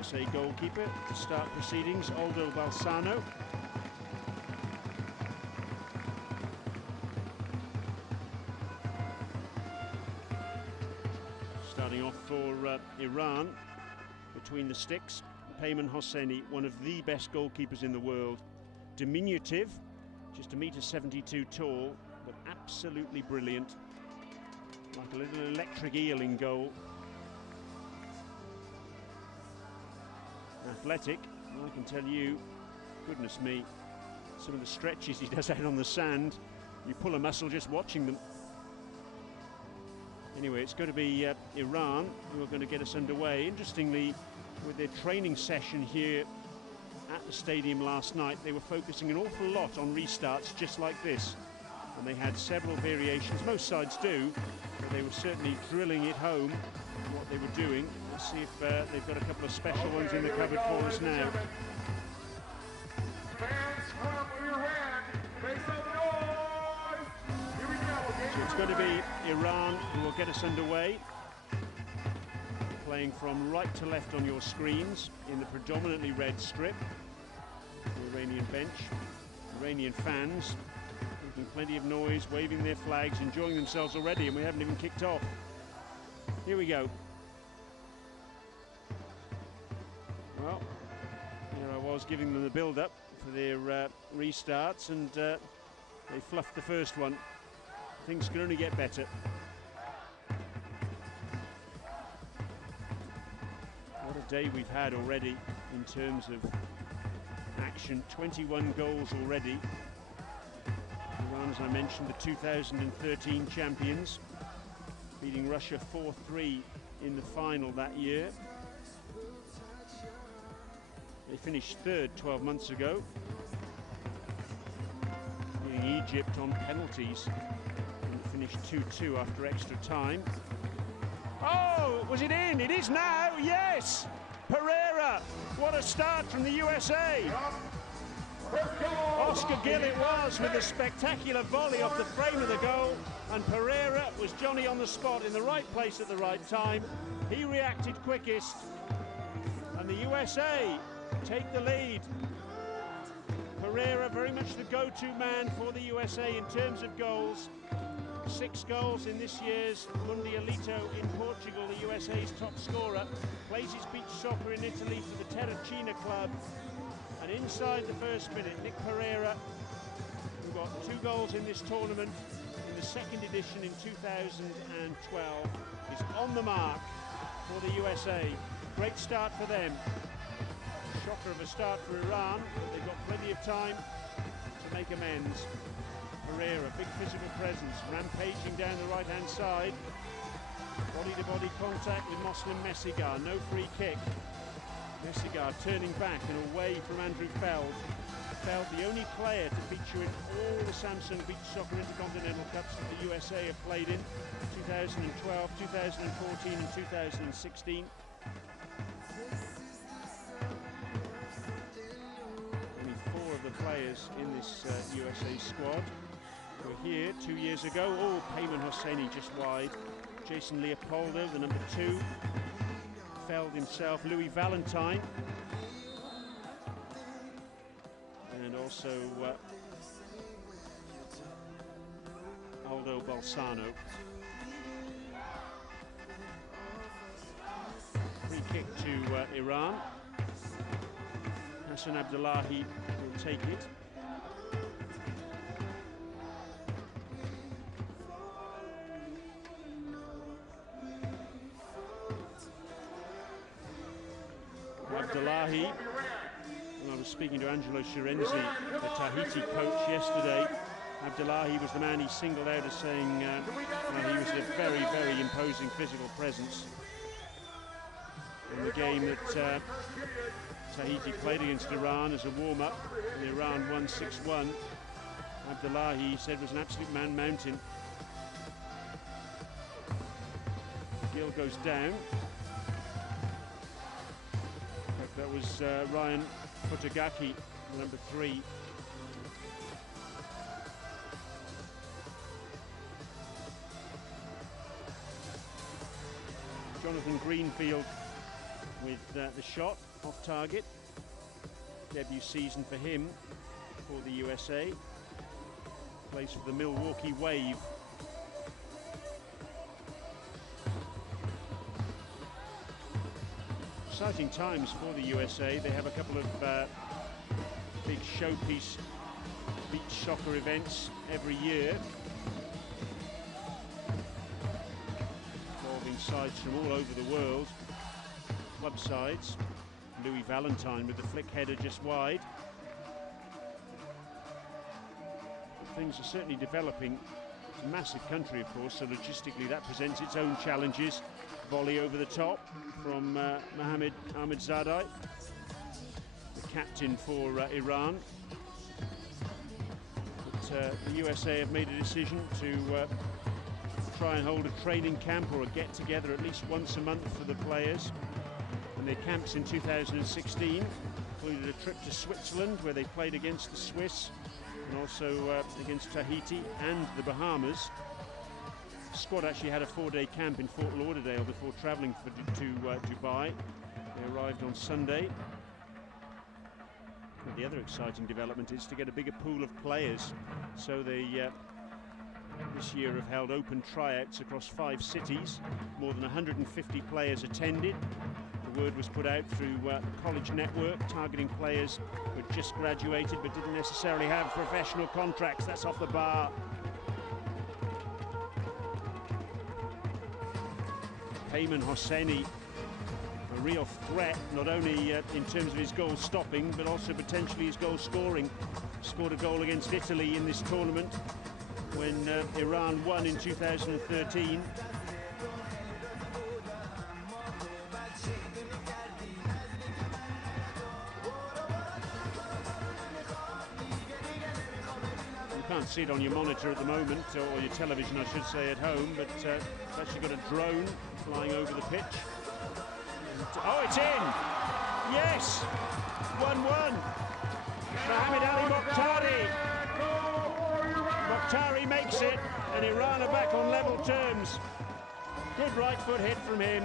USA goalkeeper to start proceedings, Aldo Balsano. Starting off for Iran, between the sticks, Peyman Hosseini, one of the best goalkeepers in the world. Diminutive, just 1.72 meters tall, but absolutely brilliant. Like a little electric eel in goal. Athletic, I can tell you, goodness me, some of the stretches he does out on the sand, you pull a muscle just watching them. Anyway, it's going to be Iran who are going to get us underway. Interestingly, with their training session here at the stadium last night, they were focusing an awful lot on restarts just like this. And they had several variations, most sides do, but they were certainly drilling it home what they were doing. Let's see if they've got a couple of special ones in the cupboard for us now. Fans from Iran, make some noise! Here we go. So it's going to be Iran who will get us underway. Playing from right to left on your screens in the predominantly red strip. The Iranian bench, Iranian fans making plenty of noise, waving their flags, enjoying themselves already, and we haven't even kicked off. Here we go. Well, here I was giving them the build-up for their restarts, and they fluffed the first one. Things can only get better. What a day we've had already in terms of action. 21 goals already. Iran, as I mentioned, the 2013 champions, beating Russia 4-3 in the final that year. They finished third 12 months ago, beating Egypt on penalties, and finished 2-2 after extra time. Oh, was it in? It is now, yes! Pereira, what a start from the USA! Oscar Gill it was with a spectacular volley off the frame of the goal, and Pereira was Johnny on the spot in the right place at the right time. He reacted quickest, and the USA take the lead. Pereira very much the go-to man for the USA in terms of goals. 6 goals in this year's Mundialito in Portugal, the USA's top scorer. Plays his beach soccer in Italy for the Terracina club. And inside the first minute, Nick Pereira, who got 2 goals in this tournament in the second edition in 2012, is on the mark for the USA. Great start for them. Shocker of a start for Iran, but they've got plenty of time to make amends. Pereira, big physical presence, rampaging down the right-hand side. Body-to-body contact with Moslim Messigar, no free kick. Messigar turning back and away from Andrew Feld. Feld, the only player to feature in all the Samsung Beach Soccer Intercontinental Cups that the USA have played in, 2012, 2014 and 2016. Only 4 of the players in this USA squad were here 2 years ago. Oh, Peyman Hosseini just wide. Jason Leopoldo, the number 2. Feld himself, Louis Valentine. And also Aldo Balsano. Free kick to Iran. Hassan Abdullahi will take it. Abdullahi, when I was speaking to Angelo Shirenzi, the Tahiti coach, yesterday, Abdullahi was the man he singled out as saying he was a very, very imposing physical presence. In the game that Tahiti played against Iran as a warm-up, and Iran won 6-1, Abdullahi, he said, was an absolute man mountain. Gill goes down. That was Ryan Futagaki, number 3. Jonathan Greenfield with the shot. off target. Debut season for him for the USA. Plays for the Milwaukee Wave. Exciting times for the USA. They have a couple of big showpiece beach soccer events every year, involving sides from all over the world, club sides. Louis Valentine with the flick header just wide. But things are certainly developing. It's a massive country, of course, so logistically that presents its own challenges. Volley over the top from Mohamed Ahmedzadeh, the captain for Iran. But the USA have made a decision to try and hold a training camp or a get-together at least once a month for the players. And their camps in 2016 included a trip to Switzerland, where they played against the Swiss and also against Tahiti and the Bahamas. The squad actually had a 4-day camp in Fort Lauderdale before travelling to Dubai. They arrived on Sunday. And the other exciting development is to get a bigger pool of players. So they this year have held open tryouts across 5 cities. More than 150 players attended. The word was put out through the college network, targeting players who had just graduated but didn't necessarily have professional contracts. That's off the bar. Payman Hosseini, a real threat, not only in terms of his goal stopping, but also potentially his goal scoring. Scored a goal against Italy in this tournament when Iran won in 2013. You can't see it on your monitor at the moment, or your television I should say, at home, but it's actually got a drone flying over the pitch. And, oh, it's in! Yes! 1-1. Mohamed Ali Mokhtari. Mokhtari makes it, and Iran are back on level terms. Good right foot hit from him.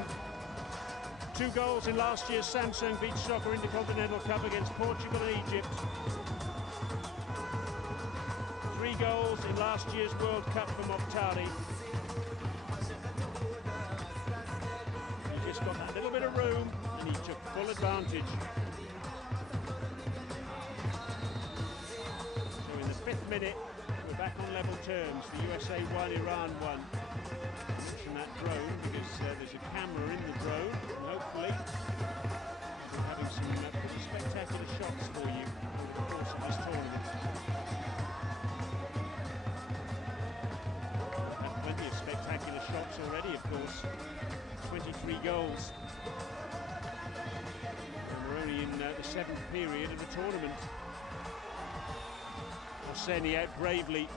2 goals in last year's Samsung Beach Soccer Intercontinental Cup against Portugal and Egypt. 3 goals in last year's World Cup for Mokhtari. He just got that little bit of room and he took full advantage. So in the 5th minute, we're back on level terms. The USA won, Iran won. I mention that drone because there's a camera in the drone, and hopefully we're having some pretty spectacular shots for you over the course of this tournament. Plenty of spectacular shots already, of course. 23 goals. And we're only in the 7th period of the tournament. Hosseini out bravely,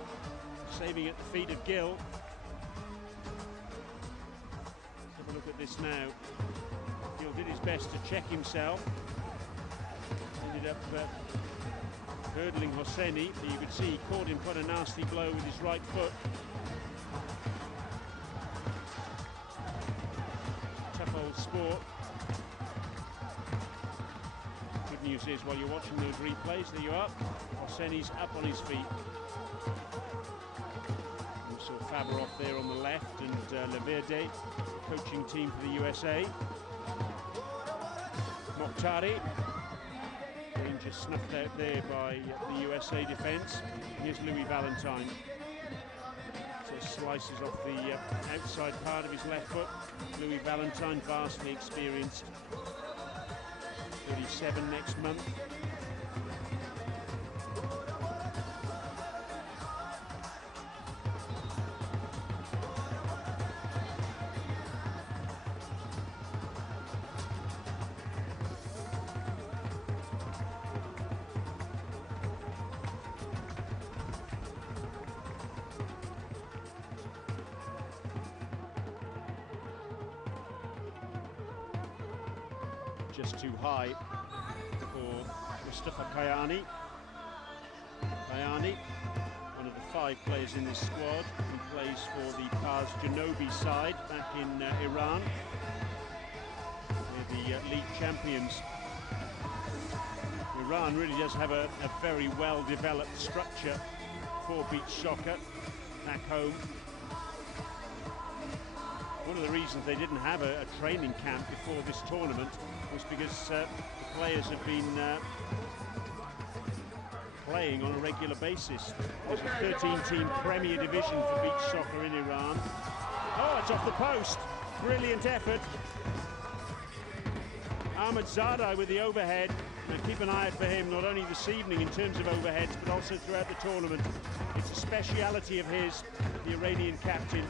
saving at the feet of Gill. Let's have a look at this now. Gill did his best to check himself. Ended up hurdling Hosseini, but you could see he caught him quite a nasty blow with his right foot. Tough old sport. Good news is, while you're watching those replays, there you are. Hosseini's up on his feet. We saw Faber off there on the left, and Leverde, coaching team for the USA. Mokhtari, being just snuffed out there by the USA defence. Here's Louis Valentine. So slices off the outside part of his left foot. Louis Valentine, vastly experienced. 37 next month. Just too high for Mustafa Kayani. Kayani, one of the 5 players in this squad, who plays for the Pars Genobi side back in Iran. They're the league champions. Iran really does have a very well-developed structure for beach soccer back home. One of the reasons they didn't have a training camp before this tournament was because the players have been playing on a regular basis. There's a 13-team Premier Division for beach soccer in Iran. Oh, it's off the post. Brilliant effort. Ahmed Zadai with the overhead. And keep an eye out for him, not only this evening in terms of overheads, but also throughout the tournament. It's a speciality of his, the Iranian captain.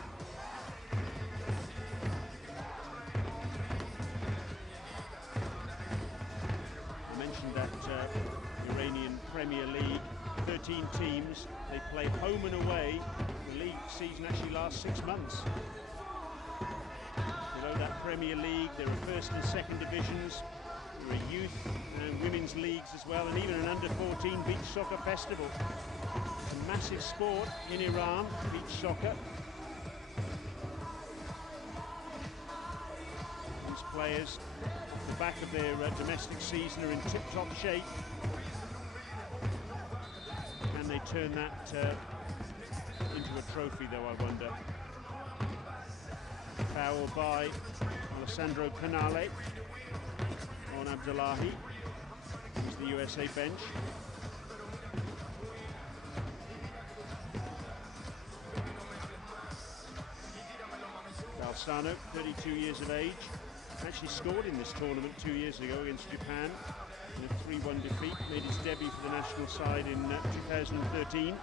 I mentioned that Iranian Premier League, 13 teams. They play home and away. The league season actually lasts 6 months. Below that Premier League, there are first and second divisions. There are youth and women's leagues as well, and even an under-14 beach soccer festival. It's a massive sport in Iran, beach soccer. These players, at the back of their domestic season, are in tip-top shape. Can they turn that into a trophy, though, I wonder? Foul by Alessandro Canale on Abdullahi, who's the USA bench. Balsano, 32 years of age, actually scored in this tournament 2 years ago against Japan in a 3-1 defeat, made his debut for the national side in 2013.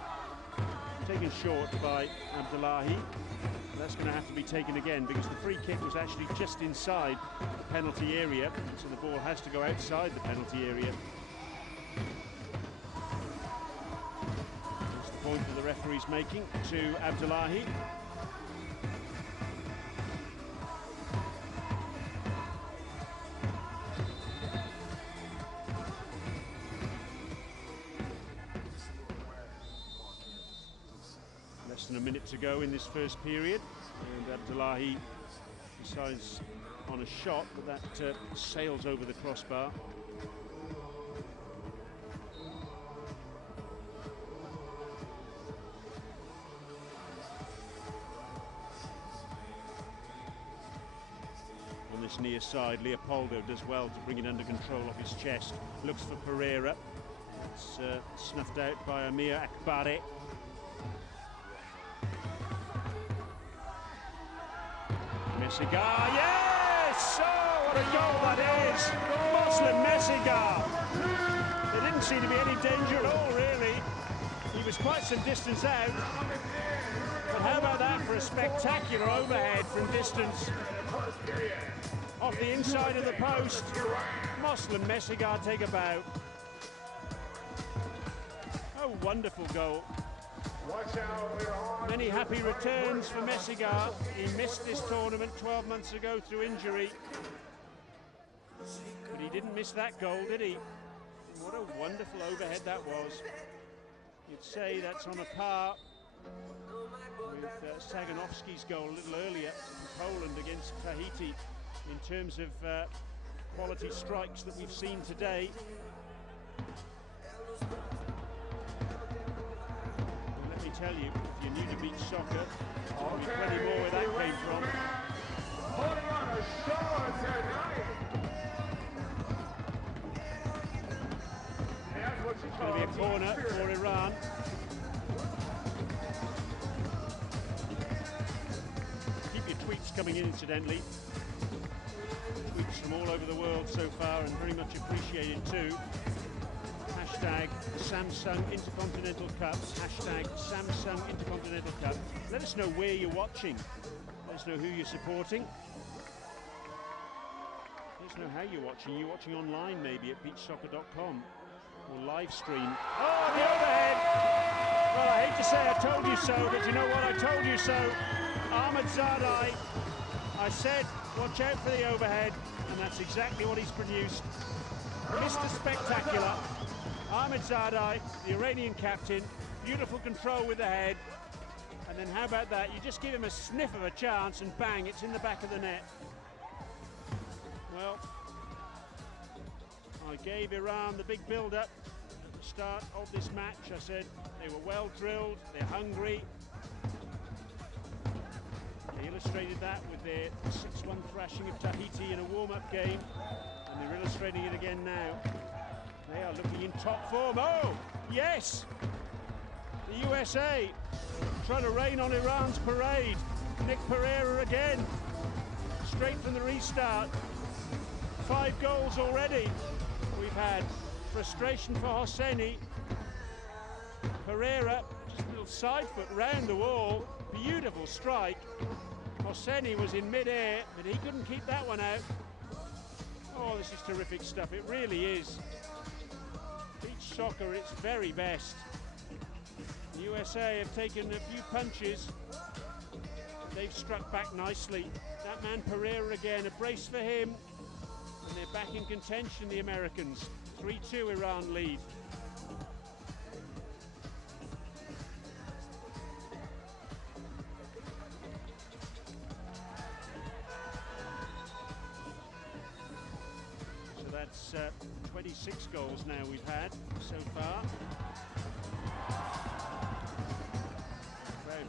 Taken short by Abdullahi. That's going to have to be taken again because the free kick was actually just inside the penalty area, so the ball has to go outside the penalty area. That's the point that the referee's making to Abdullahi. Less than a minute to go in this first period, and Abdullahi decides on a shot, but that sails over the crossbar. On this near side, Leopoldo does well to bring it under control of his chest. Looks for Pereira. It's snuffed out by Amir Akbari. Messigar, yes! Oh, what a goal that is! Muslim Messigar. There didn't seem to be any danger at all, really. He was quite some distance out. But how about that for a spectacular overhead from distance? Off the inside of the post. Muslim Messigar take a bow. Oh, wonderful goal. Many happy returns for Messigar. He missed this tournament 12 months ago through injury. But he didn't miss that goal, did he? What a wonderful overhead that was. You'd say that's on a par with Saganowski's goal a little earlier in Poland against Tahiti in terms of quality strikes that we've seen today. Tell you, if you're new to beach soccer, there'll be plenty more where that came from. Holding on a shot tonight. It's going to be a corner for Iran. Keep your tweets coming in, incidentally. Tweets from all over the world so far, and very much appreciated too. Hashtag Samsung Intercontinental Cup, hashtag Samsung Intercontinental Cup. Let us know where you're watching. Let us know who you're supporting. Let us know how you're watching. You're watching online maybe at beachsoccer.com or live stream. Oh, the overhead! Well, I hate to say I told you so, but you know what? I told you so. Ahmed Zadai, I said watch out for the overhead, and that's exactly what he's produced. Mr. Spectacular. Ahmed Zadai, the Iranian captain, beautiful control with the head, and then how about that? You just give him a sniff of a chance and bang, it's in the back of the net. Well, I gave Iran the big build-up at the start of this match. I said they were well drilled, they're hungry. They illustrated that with their 6-1 thrashing of Tahiti in a warm-up game, and they're illustrating it again now. They are looking in top form. Oh, yes! The USA trying to rain on Iran's parade. Nick Pereira again, straight from the restart. 5 goals already we've had. Frustration for Hosseini. Pereira, just a little side foot round the wall. Beautiful strike. Hosseini was in mid-air, but he couldn't keep that one out. Oh, this is terrific stuff. It really is. Beach soccer at its very best. The USA have taken a few punches. They've struck back nicely. That man Pereira again, a brace for him. And they're back in contention, the Americans. 3-2 Iran lead. So that's 26 goals now we've had so far.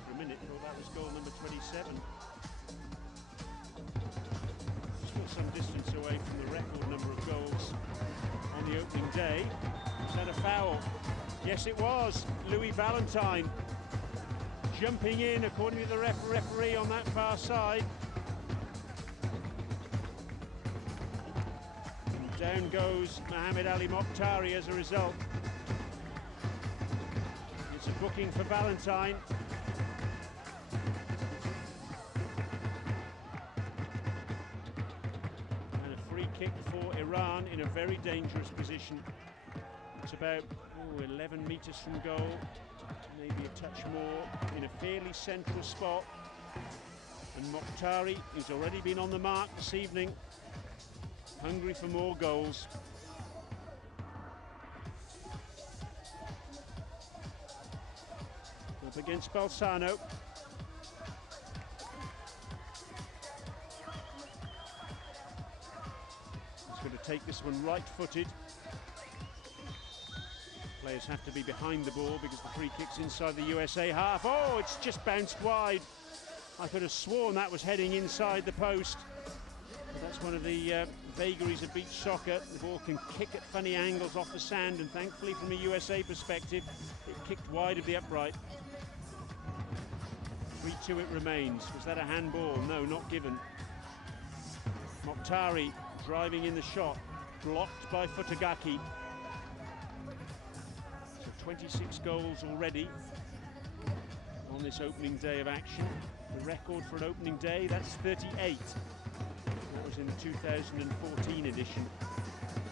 For a minute, thought that was goal number 27. Still some distance away from the record number of goals on the opening day. Was that a foul? Yes, it was. Louis Valentine jumping in, according to the referee on that far side. And down goes Mohammed Ali Mokhtari as a result. It's a booking for Valentine. Kick for Iran in a very dangerous position. It's about 11 metres from goal, maybe a touch more, in a fairly central spot. And Mokhtari, who's already been on the mark this evening, hungry for more goals. Up against Balsano. Going to take this one right-footed. Players have to be behind the ball because the free kick's inside the USA half. Oh, it's just bounced wide. I could have sworn that was heading inside the post. But that's one of the vagaries of beach soccer. The ball can kick at funny angles off the sand, and thankfully from a USA perspective, it kicked wide of the upright. 3-2 it remains. Was that a handball? No, not given. Mokhtari driving in the shot, blocked by Futagaki. So 26 goals already on this opening day of action. The record for an opening day, that's 38. That was in the 2014 edition.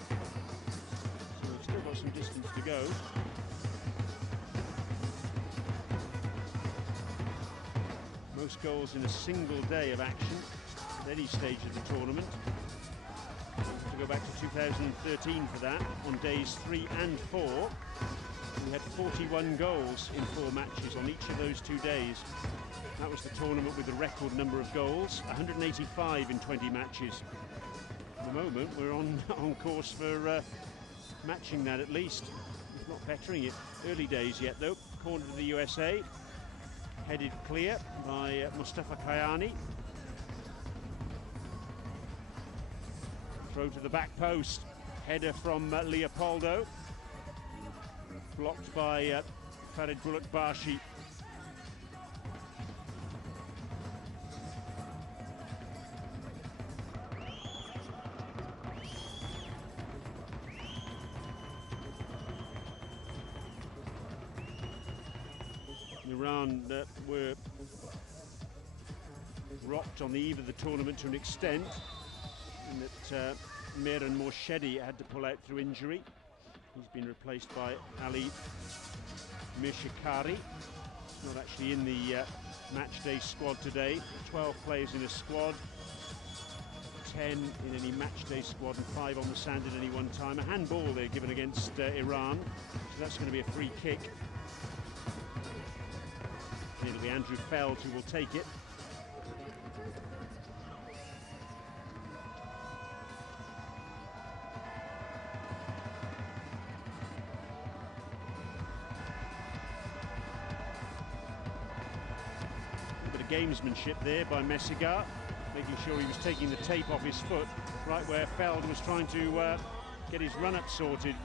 So we've still got some distance to go. Most goals in a single day of action at any stage of the tournament. To go back to 2013 for that, on days 3 and 4, we had 41 goals in 4 matches on each of those 2 days. That was the tournament with the record number of goals, 185 in 20 matches. At the moment, we're on course for matching that at least, if not bettering it. Early days yet, though. Corner to the USA, headed clear by Mustafa Kayani. Throw to the back post, header from Leopoldo, blocked by Farid Bulutbashi. Iran were rocked on the eve of the tournament to an extent, in that Mehran Morshedi had to pull out through injury. He's been replaced by Ali Mishikari. Not actually in the match day squad today. 12 players in a squad, 10 in any match day squad, and 5 on the sand at any one time. A handball they're given against Iran, so that's going to be a free kick. It'll be Andrew Feld who will take it. of gamesmanship there by Messigar, making sure he was taking the tape off his foot, right where Feld was trying to get his run-up sorted.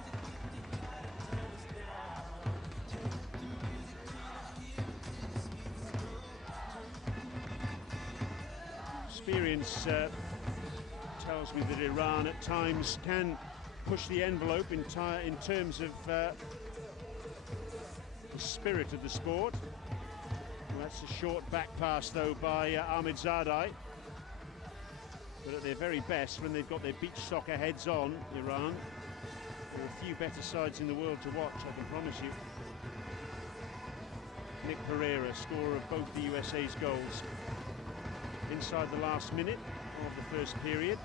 Experience tells me that Iran at times can push the envelope in terms of the spirit of the sport. Well, that's a short back pass though by Ahmedzadeh. But at their very best, when they've got their beach soccer heads on, Iran, there are a few better sides in the world to watch, I can promise you. Nick Pereira, scorer of both the USA's goals, inside the last minute of the first period.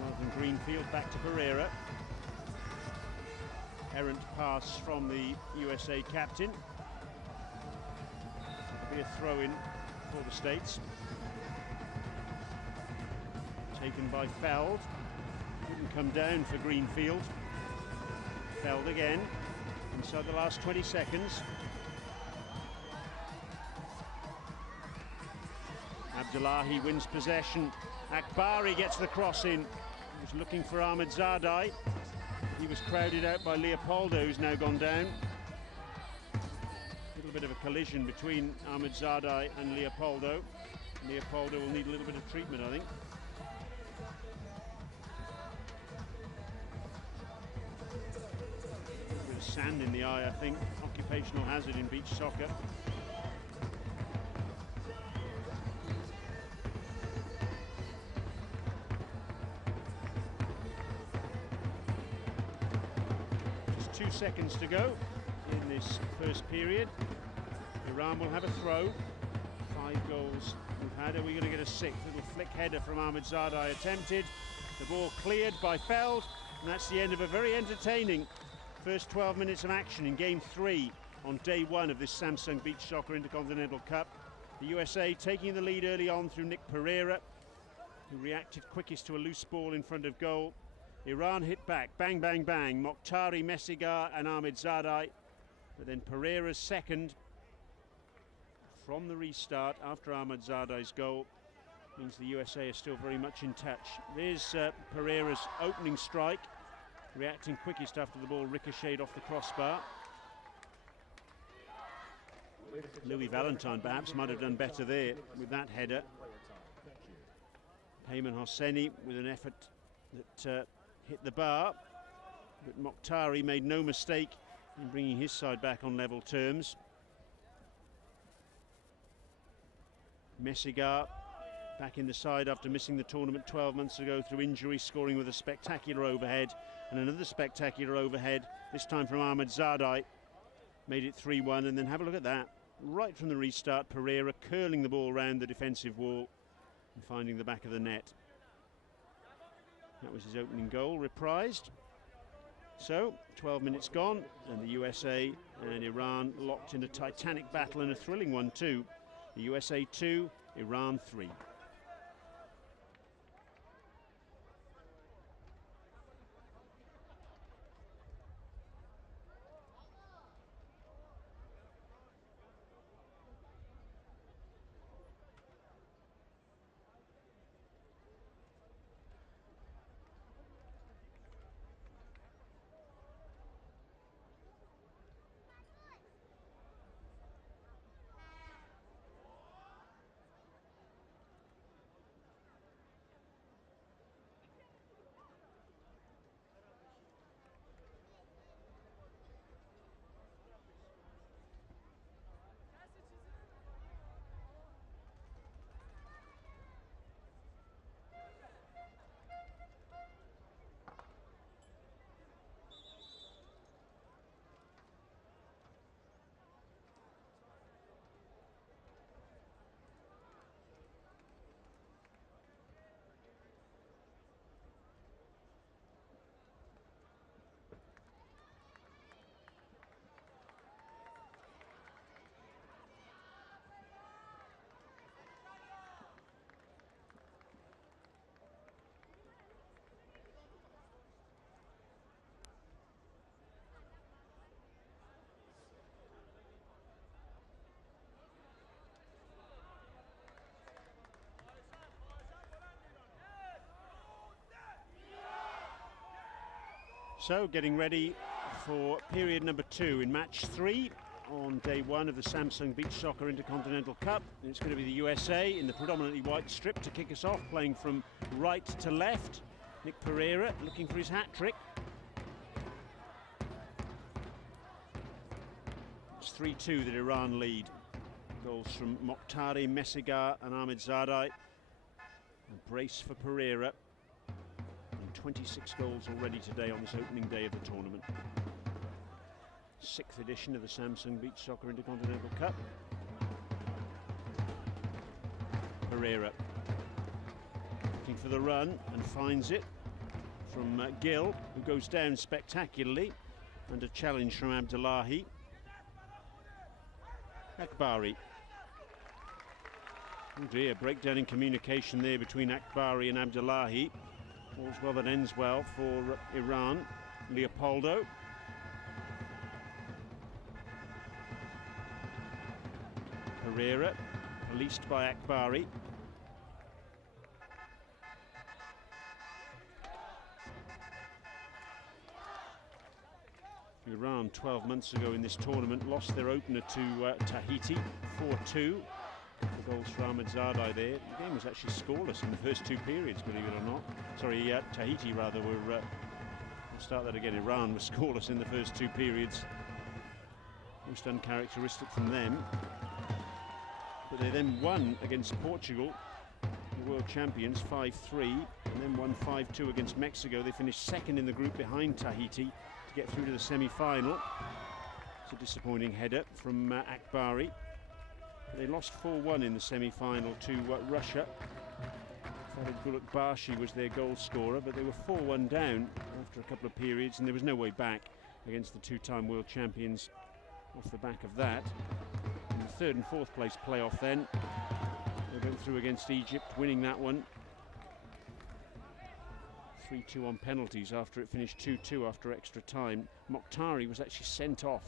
Rather than Greenfield, back to Pereira. Errant pass from the USA captain. It'll be a throw-in for the States. Taken by Feld. Didn't come down for Greenfield. Feld again, inside the last 20 seconds. Abdullahi wins possession. Akbari gets the cross in. He was looking for Ahmedzadeh. He was crowded out by Leopoldo, who's now gone down. A little bit of a collision between Ahmedzadeh and Leopoldo. Leopoldo will need a little bit of treatment, I think. A bit of sand in the eye, I think. Occupational hazard in beach soccer. Just 2 seconds to go in this first period. Iran will have a throw. 5 goals we've had. Are we going to get a 6th? Little flick header from Ahmedzadeh attempted. The ball cleared by Feld, and that's the end of a very entertaining first 12 minutes of action in game 3 on day 1 of this Samsung Beach Soccer Intercontinental Cup. The USA taking the lead early on through Nick Pereira, who reacted quickest to a loose ball in front of goal. Iran hit back, bang, bang, bang. Mokhtari, Messigar and Ahmedzadeh. But then Pereira's second from the restart after Ahmedzadeh's goal means the USA are still very much in touch. There's Pereira's opening strike, reacting quickest after the ball ricocheted off the crossbar. Louis Valentine perhaps might have done better there with that header. Payman Hosseini with an effort that hit the bar, but Mokhtari made no mistake in bringing his side back on level terms. Messigar back in the side after missing the tournament 12 months ago through injury, scoring with a spectacular overhead and another spectacular overhead, this time from Ahmedzadeh. Made it 3-1, and then have a look at that. Right from the restart, Pereira curling the ball round the defensive wall and finding the back of the net. That was his opening goal, reprised. So, 12 minutes gone, and the USA and Iran locked in a titanic battle, and a thrilling one too. The USA 2, Iran 3. So getting ready for period number 2 in match 3 on day 1 of the Samsung Beach Soccer Intercontinental Cup. And it's going to be the USA in the predominantly white strip to kick us off, playing from right to left. Nick Pereira looking for his hat-trick. It's 3-2 that Iran lead. Goals from Mokhtari, Messigar and Ahmedzadeh. A brace for Pereira. And 26 goals already today on this opening day of the tournament. 6th edition of the Samsung Beach Soccer Intercontinental Cup. Pereira looking for the run and finds it from Gill, who goes down spectacularly under challenge from Abdullahi. Akbari. Oh dear, breakdown in communication there between Akbari and Abdullahi. All's well that ends well for Iran. Leopoldo. Pereira, released by Akbari. Iran 12 months ago in this tournament lost their opener to Tahiti 4-2. The goals for Ahmedzadeh there. The game was actually scoreless in the first 2 periods, believe it or not. Sorry, Tahiti rather were, we'll start that again, Iran was scoreless in the first 2 periods. Most uncharacteristic from them. But they then won against Portugal, the world champions, 5-3, and then won 5-2 against Mexico. They finished 2nd in the group behind Tahiti to get through to the semi-final. It's a disappointing header from Akbari. They lost 4-1 in the semi-final to Russia. Farid Bulakbashi was their goal scorer, but they were 4-1 down after a couple of periods, and there was no way back against the 2-time world champions off the back of that. In the 3rd and 4th place playoff then, they went through against Egypt, winning that one 3-2 on penalties after it finished 2-2 after extra time. Mokhtari was actually sent off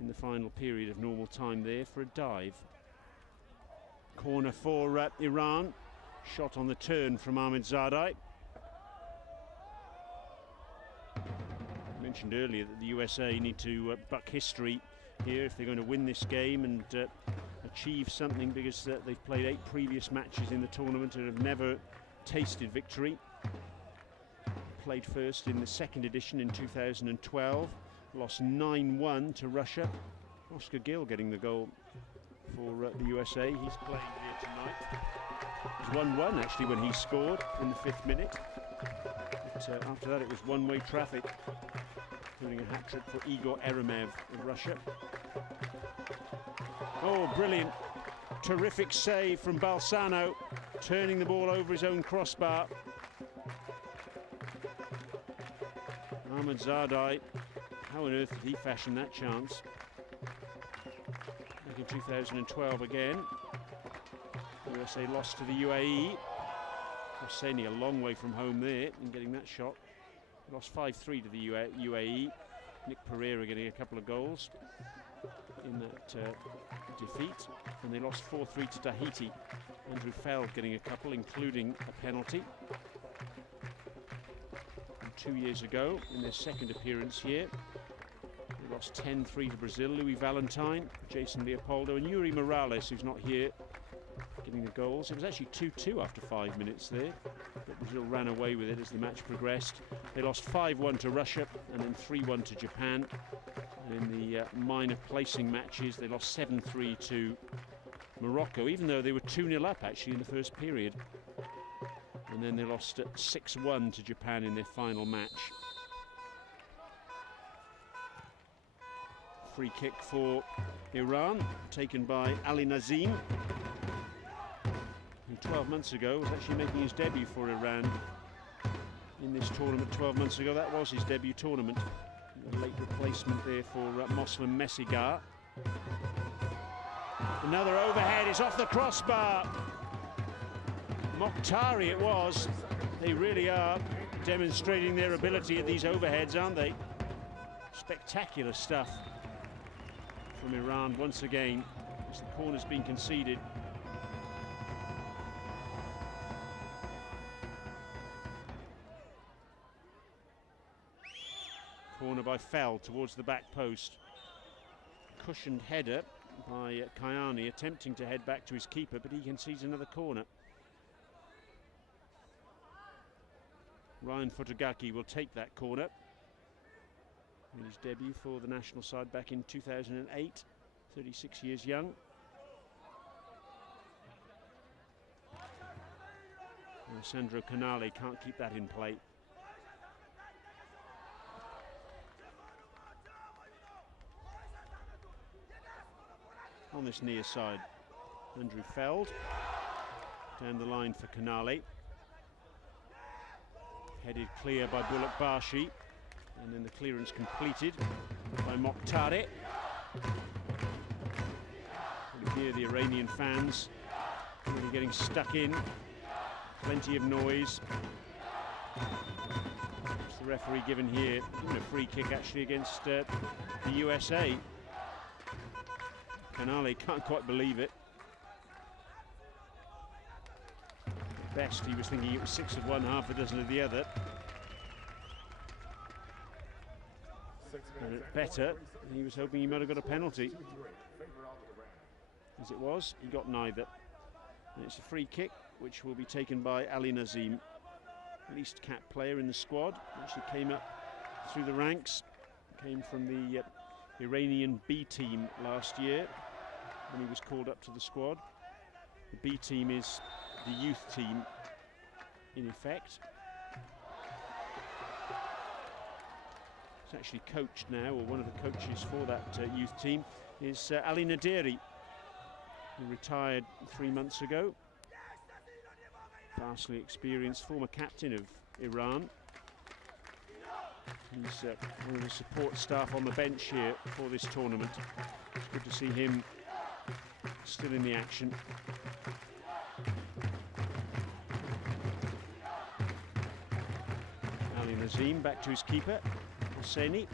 in the final period of normal time there for a dive. Corner for Iran. Shot on the turn from Ahmedzadeh. I mentioned earlier that the USA need to buck history here if they're going to win this game and achieve something, because they've played 8 previous matches in the tournament and have never tasted victory. Played first in the 2nd edition in 2012, lost 9-1 to Russia. Oscar Gill getting the goal for the USA. He's playing here tonight. It was 1-1 actually when he scored in the 5th minute. But after that it was one-way traffic, including a hat-trick for Igor Eremev of Russia. Oh, brilliant. Terrific save from Balsano, turning the ball over his own crossbar. Ahmedzadeh, how on earth did he fashion that chance? Back in 2012 again. USA lost to the UAE. Hosseini a long way from home there in getting that shot. Lost 5-3 to the UAE. Nick Pereira getting a couple of goals in that defeat. And they lost 4-3 to Tahiti. Andrew Feld getting a couple, including a penalty. And 2 years ago, in their 2nd appearance here, they lost 10-3 to Brazil. Louis Valentine, Jason Leopoldo and Yuri Morales, who's not here, getting the goals. It was actually 2-2 after 5 minutes there, but Brazil ran away with it as the match progressed. They lost 5-1 to Russia and then 3-1 to Japan. And in the minor placing matches, they lost 7-3 to Morocco, even though they were 2-0 up actually in the first period. And then they lost 6-1 to Japan in their final match. Free kick for Iran, taken by Ali Nazim, who 12 months ago was actually making his debut for Iran in this tournament. 12 months ago, that was his debut tournament. A late replacement there for Moslem Messigar. Another overhead, it's off the crossbar. Mokhtari it was. They really are demonstrating their ability at these overheads, aren't they? Spectacular stuff from Iran once again, as the corner's been conceded. corner by Fell towards the back post. Cushioned header by Kayani, attempting to head back to his keeper, but he concedes another corner. Ryan Futagaki will take that corner. In his debut for the national side back in 2008, 36 years young. Alessandro Canale can't keep that in play. On this near side, Andrew Feld down the line for Canale. Headed clear by Bullock Bashi, and then the clearance completed by Mokhtari. You can hear the Iranian fans really getting stuck in. Plenty of noise. It's the referee given here, a free kick actually against the USA. Canale can't quite believe it. At best, he was thinking it was 6 of one, half a dozen of the other. And at better, he was hoping he might have got a penalty. As it was, he got neither. And it's a free kick, which will be taken by Ali Nazim, least cap player in the squad. Actually came up through the ranks, came from the Iranian B team last year when he was called up to the squad. The B team is the youth team in effect. He's actually coached now, or one of the coaches for that youth team is Ali Nadiri, who retired 3 months ago. Vastly experienced former captain of Iran. He's one of the support staff on the bench here for this tournament. It's good to see him still in the action. Ali Nazim back to his keeper, Hosseini.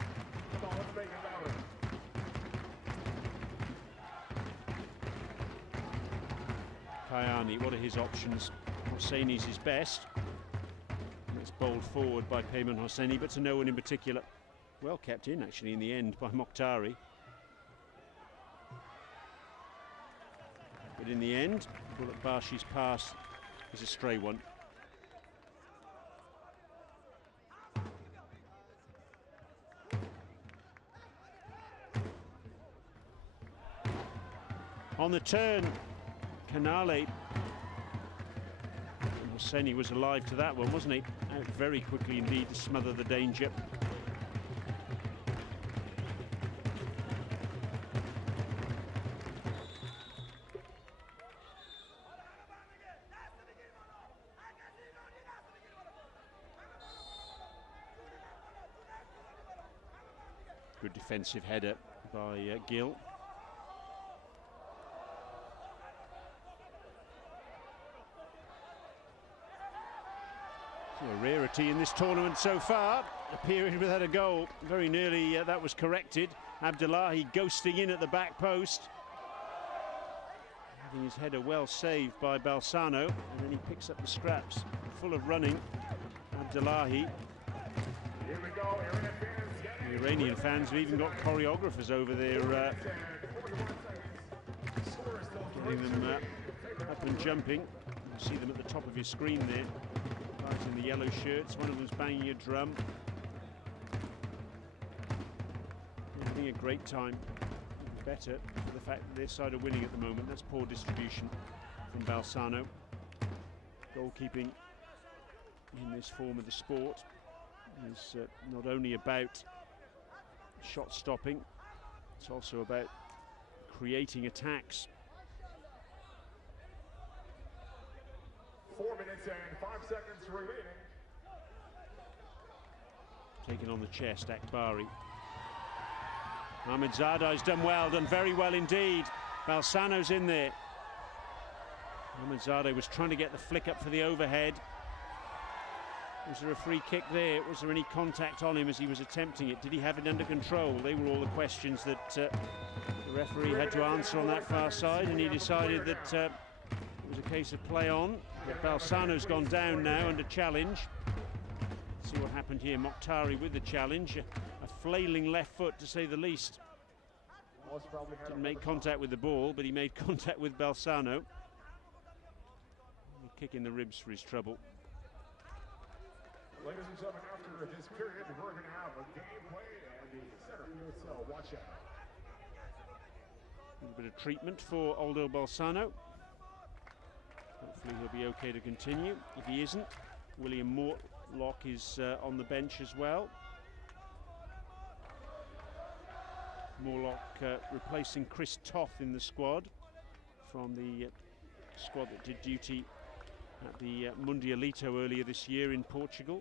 Kayani, what are his options? Hosseini's his best. It's bowled forward by Peyman Hosseini, but to no one in particular. Well kept in, actually, in the end by Mokhtari. But in the end, Bullock Bashi's pass is a stray one. On the turn, Canale. Hosseini was alive to that one, wasn't he? Out very quickly indeed to smother the danger. Good defensive header by Gill. A rarity in this tournament so far, a period without a goal. Very nearly that was corrected. Abdullahi ghosting in at the back post. Having his header well saved by Balsano, and then he picks up the scraps. Full of running, Abdullahi. Here we go, The Iranian fans have even got choreographers over there getting them up and jumping. You see them at the top of your screen there. In the yellow shirts, one of them's banging a drum. They're having a great time. Better for the fact that their side are winning at the moment. That's poor distribution from Balsano. Goalkeeping in this form of the sport is not only about shot stopping, it's also about creating attacks. 4 minutes and 5 seconds remaining. Taken on the chest, Akbari. Ahmedzadeh's done well, done very well indeed. Balsano's in there. Ahmedzadeh was trying to get the flick up for the overhead. Was there a free kick there? Was there any contact on him as he was attempting it? Did he have it under control? They were all the questions that the referee had to answer on that far side, and he decided that it was a case of play on. But Balsano's gone down now under challenge. See what happened here. Mokhtari with the challenge. A flailing left foot, to say the least. Didn't make contact with the ball, but he made contact with Balsano. A kick in the ribs for his trouble. Ladies and gentlemen, after this period, we're going to have a game play and the center field, so watch out. A little bit of treatment for Aldo Balsano. Hopefully he'll be okay to continue. If he isn't, William Mortlock is on the bench as well. Morlock replacing Chris Toth in the squad from the squad that did duty at the Mundialito earlier this year in Portugal.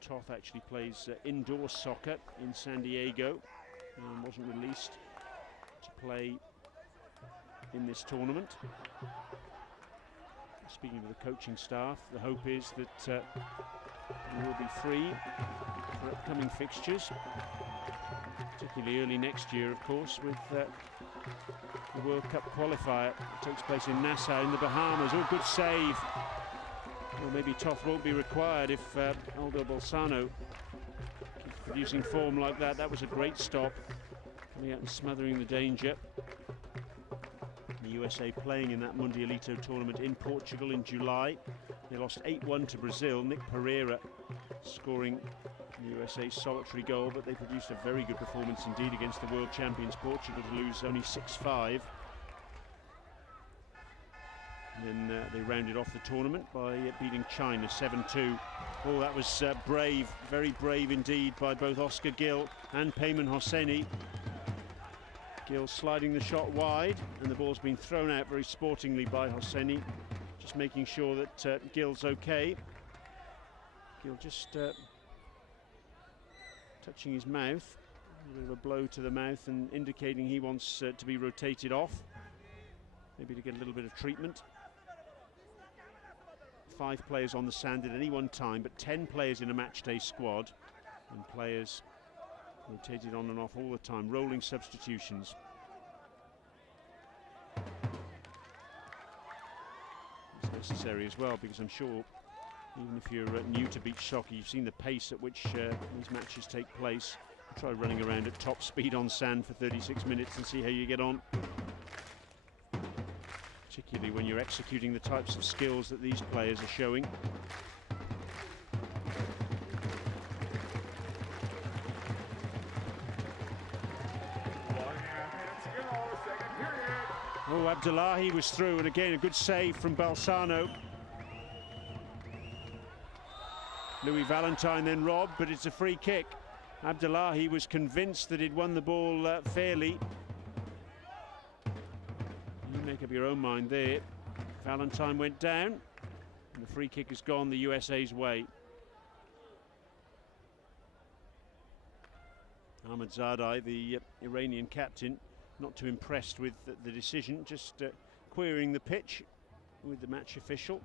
Toth actually plays indoor soccer in San Diego and wasn't released to play in this tournament. Speaking to the coaching staff, the hope is that he will be free for upcoming fixtures, particularly early next year, of course, with the World Cup qualifier that takes place in Nassau in the Bahamas. Oh, good save. Well, maybe Toth won't be required if Aldo Balsano keeps producing form like that. That was a great stop, coming out and smothering the danger. The USA playing in that Mundialito tournament in Portugal in July. They lost 8-1 to Brazil. Nick Pereira scoring the USA's solitary goal, but they produced a very good performance indeed against the world champions Portugal to lose only 6-5. And then they rounded off the tournament by beating China 7-2. Oh, that was brave, very brave indeed by both Oscar Gil and Payman Hosseini. Gil sliding the shot wide, and the ball's been thrown out very sportingly by Hosseini, just making sure that Gil's okay. Gil just touching his mouth, a bit of a blow to the mouth and indicating he wants to be rotated off, maybe to get a little bit of treatment. 5 players on the sand at any one time, but 10 players in a matchday squad, and players rotated on and off all the time, rolling substitutions. It's necessary as well, because I'm sure even if you're new to beach soccer, you've seen the pace at which these matches take place. Try running around at top speed on sand for 36 minutes and see how you get on, particularly when you're executing the types of skills that these players are showing. Oh, Abdullahi was through, and again a good save from Balsano. Louis Valentine then robbed, but it's a free kick. Abdullahi was convinced that he'd won the ball fairly. You make up your own mind there. Valentine went down, and the free kick has gone the USA's way. Ahmadzadeh, the Iranian captain, not too impressed with the decision, just querying the pitch with the match official.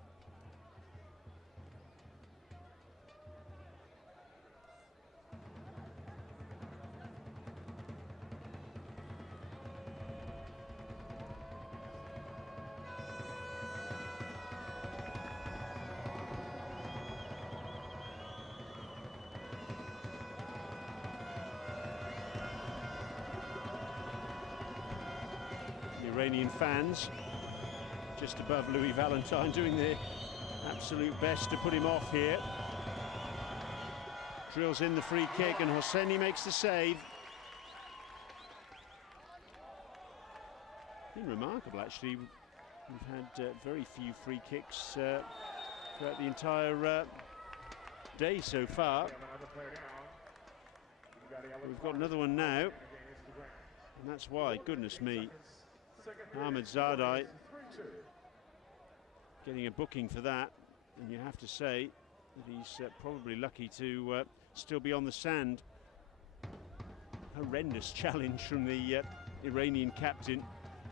Iranian fans just above Louis Valentine doing their absolute best to put him off here. Drills in the free kick and Hosseini makes the save. Been remarkable actually. We've had very few free kicks throughout the entire day so far. We've got another one now, and that's why, goodness me. Ahmadzadeh getting a booking for that, and you have to say that he's probably lucky to still be on the sand. Horrendous challenge from the Iranian captain,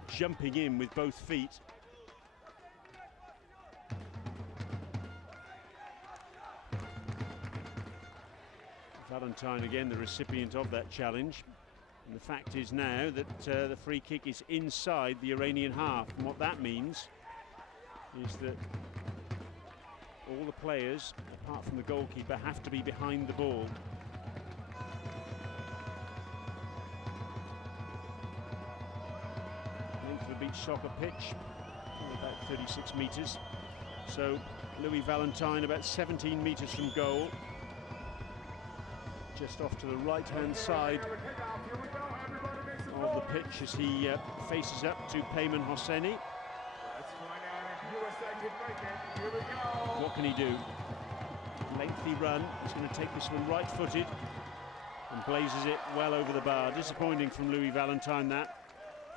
jumping in with both feet. Valentine again the recipient of that challenge. And the fact is now that the free kick is inside the Iranian half, and what that means is that all the players, apart from the goalkeeper, have to be behind the ball. Going for the beach soccer pitch, about 36 metres. So Louis Valentine about 17 metres from goal, just off to the right-hand side of the pitch as he faces up to Peyman Hosseini. What can he do? Lengthy run. He's going to take this one right-footed and blazes it well over the bar. Disappointing from Louis Valentine, that.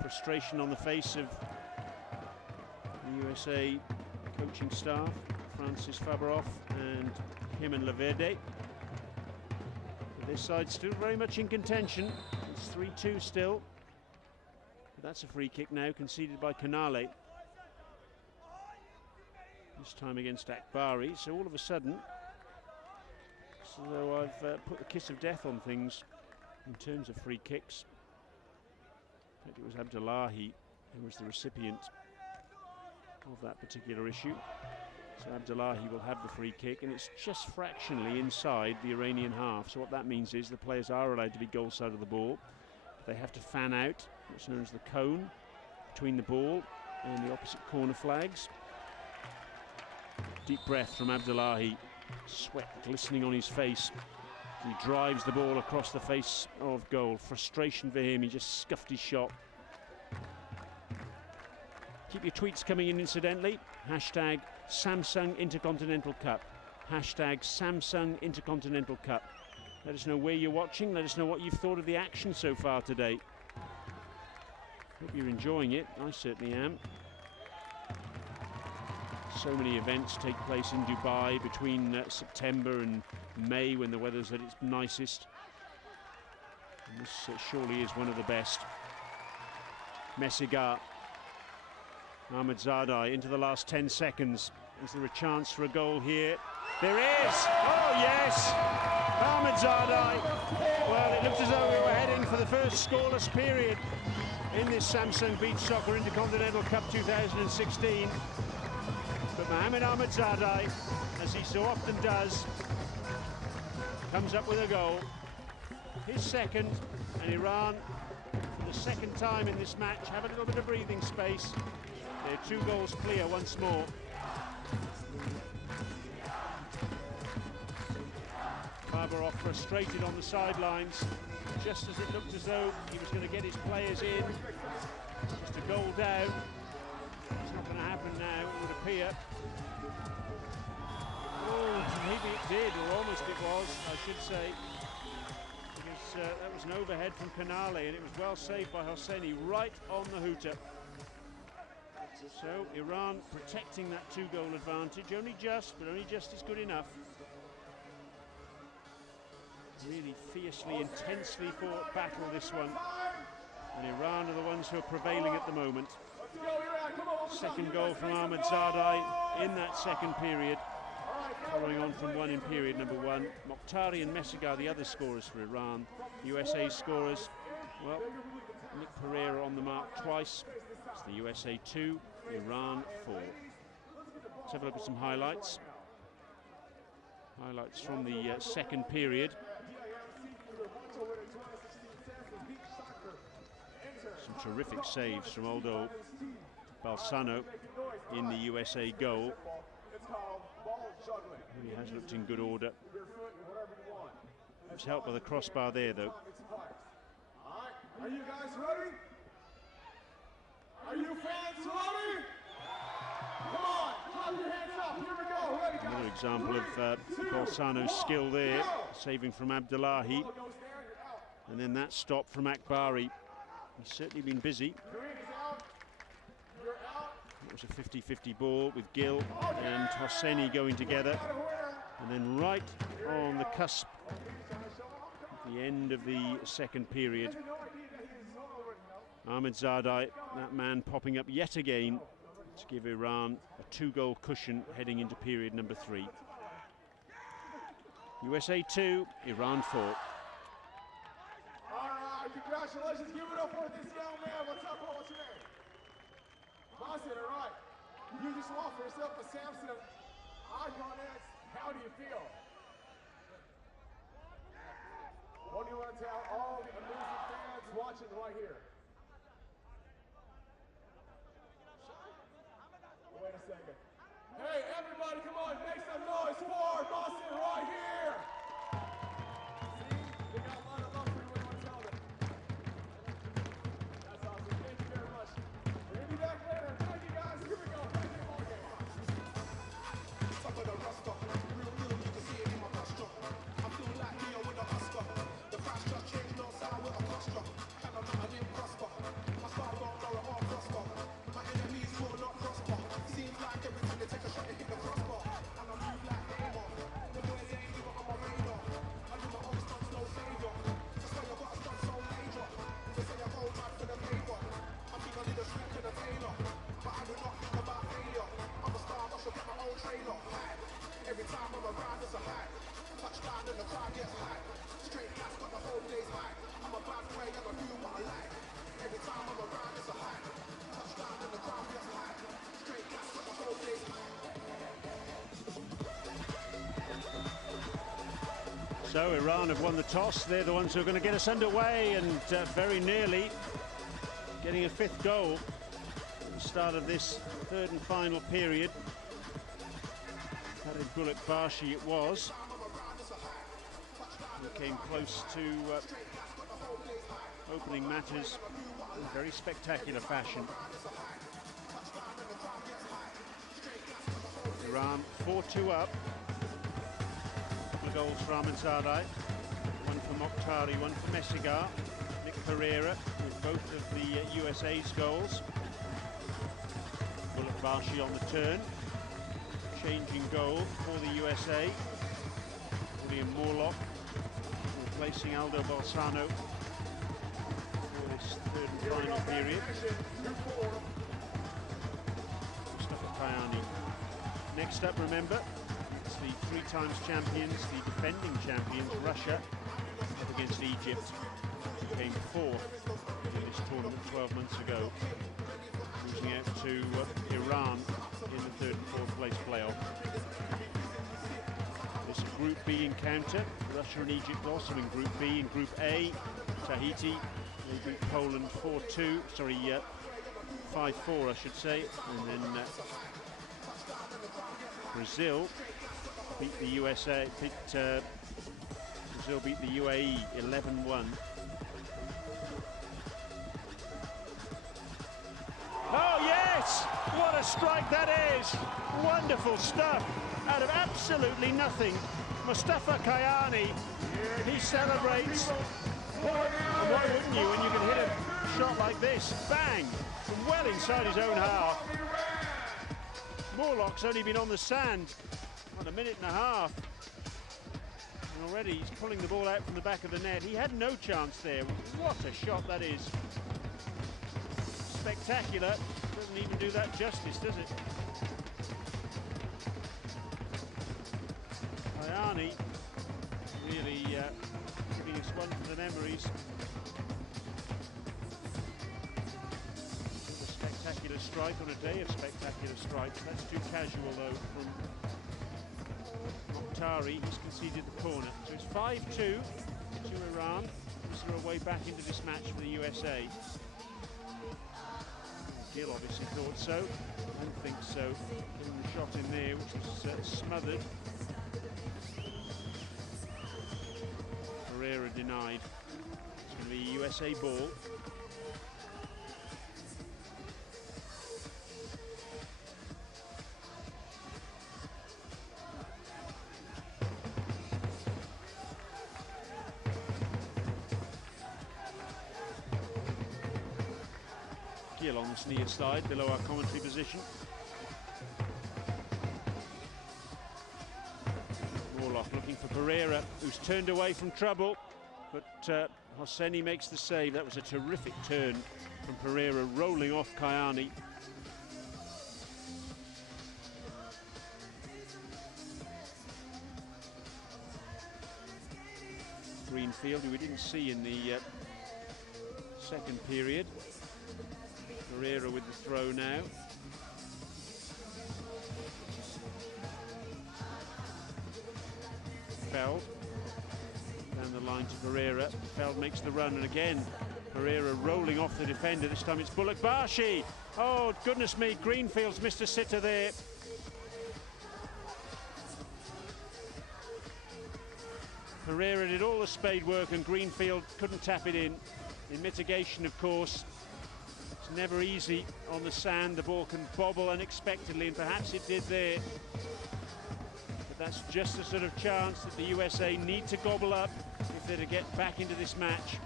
Frustration on the face of the USA coaching staff, Francis Fabaroff and him and Laverde. But this side still very much in contention. It's 3-2 still. But that's a free kick now, conceded by Canale. This time against Akbari. So all of a sudden, so though I've put the kiss of death on things in terms of free kicks. I think it was Abdullahi who was the recipient of that particular issue. So Abdullahi will have the free kick, and it's just fractionally inside the Iranian half. So what that means is the players are allowed to be goal side of the ball. They have to fan out, what's known as the cone, between the ball and the opposite corner flags. Deep breath from Abdullahi, sweat glistening on his face. He drives the ball across the face of goal. Frustration for him, he just scuffed his shot. Keep your tweets coming in, incidentally. Hashtag Samsung Intercontinental Cup. Hashtag Samsung Intercontinental Cup. Let us know where you're watching. Let us know what you've thought of the action so far today. Hope you're enjoying it. I certainly am. So many events take place in Dubai between September and May, when the weather's at its nicest. And this surely is one of the best. Messigar. Ahmadzadeh into the last 10 seconds. Is there a chance for a goal here? There is! Oh yes! Ahmadzadeh. Well, it looks as though we were heading for the first scoreless period in this Samsung Beach Soccer Intercontinental Cup 2016. But Mohamed Ahmadzadeh, as he so often does, comes up with a goal. His second, and Iran, for the second time in this match, have a little bit of breathing space. They're 2 goals clear once more. Fabaroff frustrated on the sidelines, just as it looked as though he was going to get his players in. Just a goal down. It's not going to happen now, it would appear. Oh, maybe it did, or almost it was, I should say. Because that was an overhead from Canale, and it was well saved by Hosseini, right on the hooter. So Iran protecting that 2-goal advantage, only just, but only just is good enough. Really fiercely, intensely fought battle, this one. And Iran are the ones who are prevailing at the moment. Second goal from Ahmadzadeh in that second period, following on from one in period number 1. Mokhtari and Messigar, the other scorers for Iran. USA scorers, well, Nick Pereira on the mark twice. It's the USA 2, Iran 4. Let's have a look at some highlights. Highlights from the second period. Some terrific saves from Aldo Balsano in the USA goal. He has looked in good order. He was helped by the crossbar there, though. Are you guys ready? Are you fans ready? Come on, clap your hands up. Here we go. Ready, guys. Another example of Balsano's skill there, saving from Abdullahi. And then that stop from Akbari. He's certainly been busy. It was a 50-50 ball with Gill and Hosseini going together. And then right on the cusp, at the end of the second period, Ahmadzadeh, that man popping up yet again to give Iran a 2-goal cushion heading into period number 3. USA 2, Iran 4. All right. right, congratulations. Give it up for this young man. What's up, what's your name? Boston, all right. You just won for yourself the Samson Icon X. How do you feel? What do you want to tell all the amazing fans watching right here? Wait a second. Hey, everybody, come on, make some noise for Boston right here. See, they got a lot of love for you. What do you want to tell them? That's awesome. Thank you very much. We're going to be back later. Thank you, guys. Here we go. Thank you, ball game. Top of the roster, real deal, you can see it in my posture. I feel like Leo with the Oscar. The fast track change, no sound with a posture. And I'm not an imposter. My style don't know it all prosper. My enemies will not prosper. Seems like every time they take a shot, they hit the crossbar. And I move like Neymar. The boys ain't even on my radar. I do my own stunts, no savior. That's why you got a stunt so major. They say I go mad for the paper. I think I need a sweep to the tailor. But I do not think about failure. I'm a star, I should get my own trailer. Every time I'm around, it's a high. Touchdown and the crowd gets high. Straight gas got the whole place high. I'm a bad boy and I do what I like. Every time I'm around, it's a high. Touchdown and the crowd gets high. Straight gas got the whole place high. So Iran have won the toss. They're the ones who are going to get us underway, and very nearly getting a fifth goal at the start of this third and final period. Khalid Bullet Bashi it was. He came close to opening matters in very spectacular fashion. Iran 4-2 up. The goals for Ahmedzadeh, one for Mokhtari, one for Messigar. Nick Pereira with both of the USA's goals. Bullet Bashi on the turn. Changing goal for the USA. William Morlock replacing Aldo Balsano for this third and final period. Mustafa Kayani. Next up, remember, it's the three times champions, the defending champions, Russia, up against Egypt, who came fourth in this tournament 12 months ago, losing out to Iran in the third and fourth place playoff. This Group B encounter, Russia and Egypt also in Group B. In Group A, Tahiti, they beat Poland 4-2, sorry, 5-4 I should say, and then Brazil beat the USA, Brazil beat the UAE 11-1. Oh yes! What a strike that is! Wonderful stuff out of absolutely nothing. Mustafa Kayani, he celebrates. And why wouldn't you when you can hit a shot like this? Bang! From well inside his own half. Morlock's only been on the sand on a minute and a half. And already he's pulling the ball out from the back of the net. He had no chance there. What a shot that is. Spectacular. Doesn't even do that justice, does it? Kayani really giving us one for the memories. A spectacular strike on a day of spectacular strikes. That's too casual though from Mokhtari. He's conceded the corner. So it's 5-2 to Iran. Is there a way back into this match for the USA? Gill obviously thought so. I don't think so. Getting the shot in there, which was smothered. Pereira denied. It's going to be a USA ball. Gill on this near side, below our commentary position. Morlock looking for Pereira, who's turned away from trouble, but Hosseini makes the save. That was a terrific turn from Pereira, rolling off Kayani. Greenfield, who we didn't see in the second period. Pereira with the throw now. Feld down the line to Pereira. Feld makes the run, and again Pereira rolling off the defender. This time it's Bullock-Bashi. Oh goodness me, Greenfield's missed a sitter there. Pereira did all the spade work and Greenfield couldn't tap it in. In mitigation, of course, it's never easy on the sand. The ball can bobble unexpectedly, and perhaps it did there. But that's just the sort of chance that the USA need to gobble up if they're to get back into this match.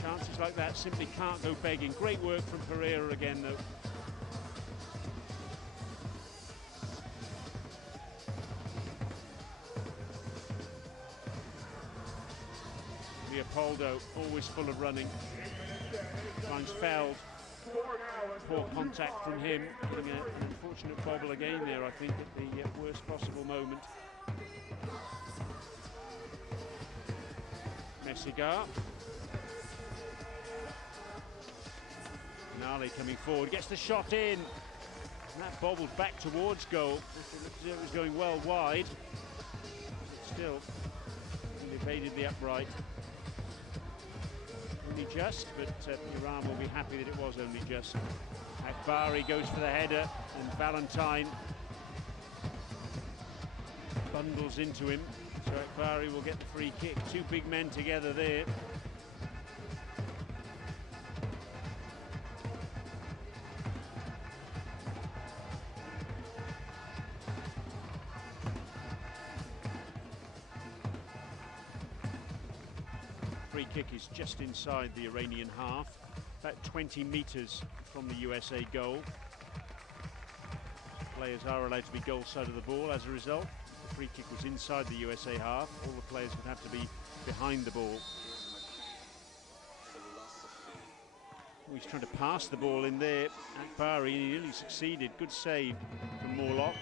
Chances like that simply can't go begging. Great work from Pereira again, though. Leopoldo, always full of running, finds Feld. Poor contact from him, getting an unfortunate bobble again there, I think, at the worst possible moment. Messigar. Nale coming forward, gets the shot in. And that bobbled back towards goal. It looked as if it was going well wide. But still, he evaded the upright. Only just, but Iran will be happy that it was only just. Akbari goes for the header, and Valentine bundles into him. So Akbari will get the free kick. Two big men together there. Free kick is just inside the Iranian half, about 20 meters from the USA goal. Players are allowed to be goal side of the ball as a result. The free kick was inside the USA half. All the players would have to be behind the ball. He's trying to pass the ball in there. Akbari, he nearly succeeded. Good save from Morlock.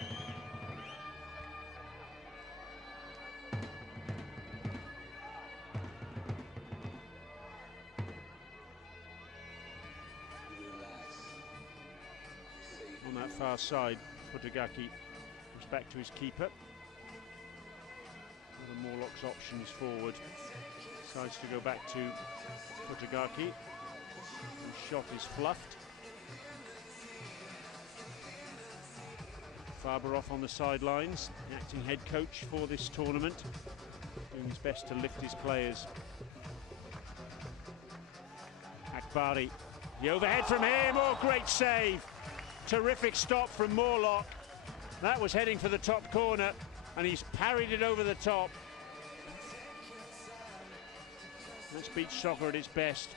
On that far side, Futagaki goes back to his keeper. One of Morlock's options forward. Decides to go back to Futagaki. The shot is fluffed. Faberhoff on the sidelines, the acting head coach for this tournament, doing his best to lift his players. Akbari, the overhead from him, oh great save! Terrific stop from Morlock. That was heading for the top corner, and he's parried it over the top. That's beach soccer at its best.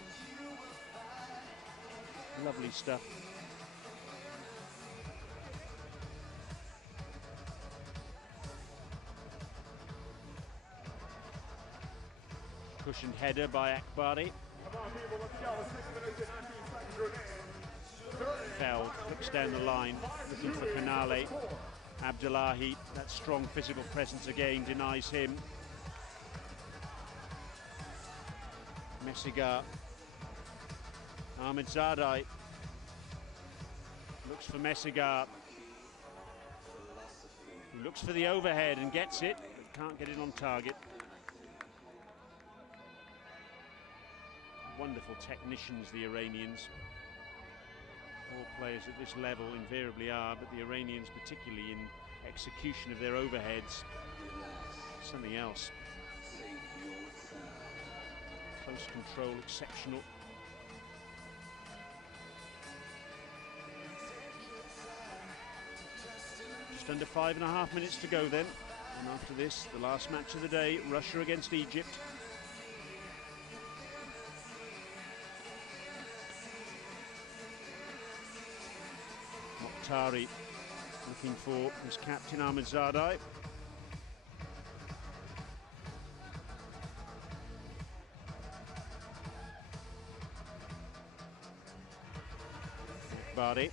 Lovely stuff. Cushioned header by Akbari. Feld flips down the line, looking for Canale. Abdullahi, that strong physical presence again, denies him. Messigar. Ahmedzadeh looks for Messigar. He looks for the overhead and gets it, but can't get it on target. Wonderful technicians, the Iranians. All players at this level invariably are, but the Iranians particularly in execution of their overheads. Something else. Close control, exceptional. Just under 5.5 minutes to go then. And after this, the last match of the day, Russia against Egypt. Mokhtari looking for his captain Ahmedzadeh. Akbari.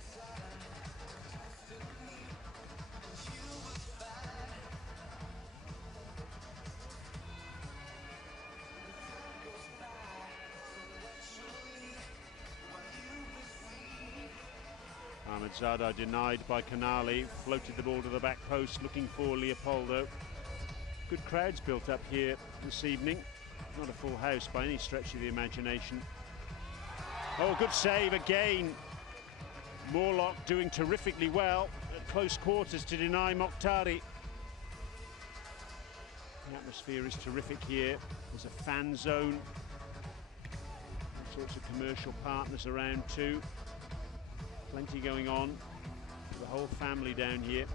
Zada denied by Canali, floated the ball to the back post, looking for Leopoldo. Good crowds built up here this evening. Not a full house by any stretch of the imagination. Oh, good save again. Morlock doing terrifically well at close quarters to deny Mokhtari. The atmosphere is terrific here. There's a fan zone. All sorts of commercial partners around too. Plenty going on. The whole family down here.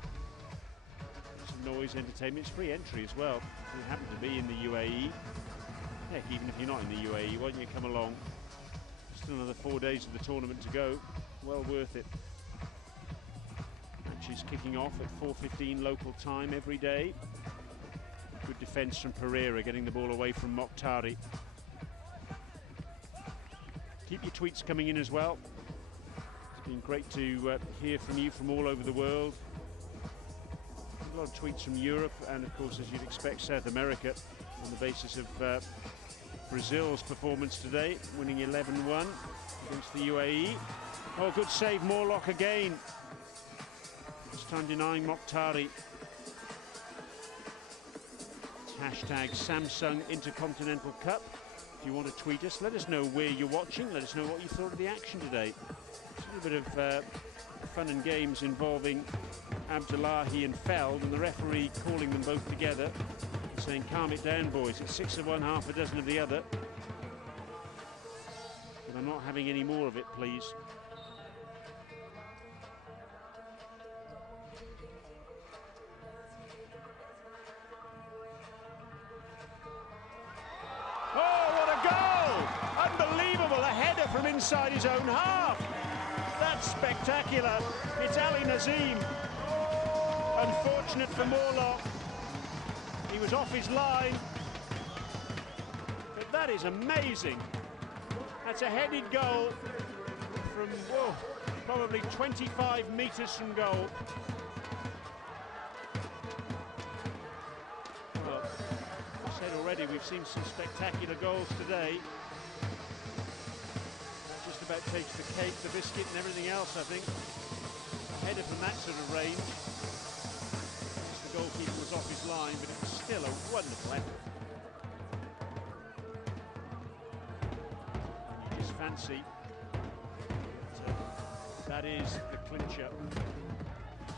Some noise, entertainment. It's free entry as well. If you happen to be in the UAE. Heck, even if you're not in the UAE, why don't you come along? Still another 4 days of the tournament to go. Well worth it. Match is kicking off at 4:15 local time every day. Good defence from Pereira, getting the ball away from Mokhtari. Keep your tweets coming in as well. It's been great to hear from you from all over the world. A lot of tweets from Europe and, of course, as you'd expect, South America, on the basis of Brazil's performance today, winning 11-1 against the UAE. Oh, good save, Morlock again. This time denying Mokhtari. It's hashtag Samsung Intercontinental Cup. If you want to tweet us, let us know where you're watching. Let us know what you thought of the action today. It's a little bit of fun and games involving Abdullahi and Feld, and the referee calling them both together, saying, calm it down, boys. It's 6 of one, half a dozen of the other. But I'm not having any more of it, please. Oh, what a goal! Unbelievable, a header from inside his own half. That's spectacular. It's Ali Nazim. Unfortunate for Morlock. He was off his line. But that is amazing. That's a headed goal from, whoa, probably 25 metres from goal. Well, I said already, we've seen some spectacular goals today. That just about takes the cake, the biscuit and everything else, I think. A header from that sort of range. The goalkeeper was off his line, but it was still a wonderful effort. And you just fancy that is the clincher.